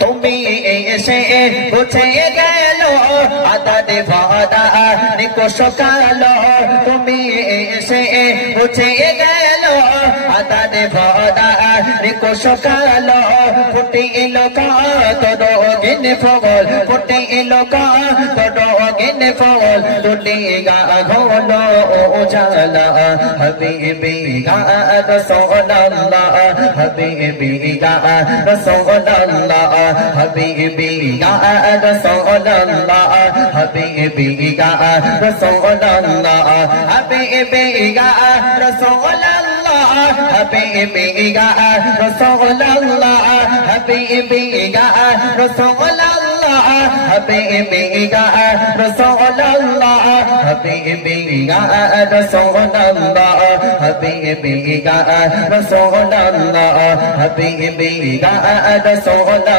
তুমি এসে বুঝে গেল আদানে বাদা নিকোষ কালো তুমি এসে বুঝে গেল আদানে বাদা নিকোষ কালো ফুটি এলো তোর গিন ফল ফুটি এলো তোর গিন ফল দুটি গা ঘোলো উজালা হাবিবি গা রাসূলুল্লাহ হাবিবি গা রাসূলুল্লাহ حبيبي يا رسول الله حبيبي يا رسول الله حبيبي يا رسول الله حبيبي يا رسول الله حبيبي يا رسول الله حبيبي يا رسول الله حبيبي يا رسول الله حبيبي يا رسول الله حبيبي يا رسول الله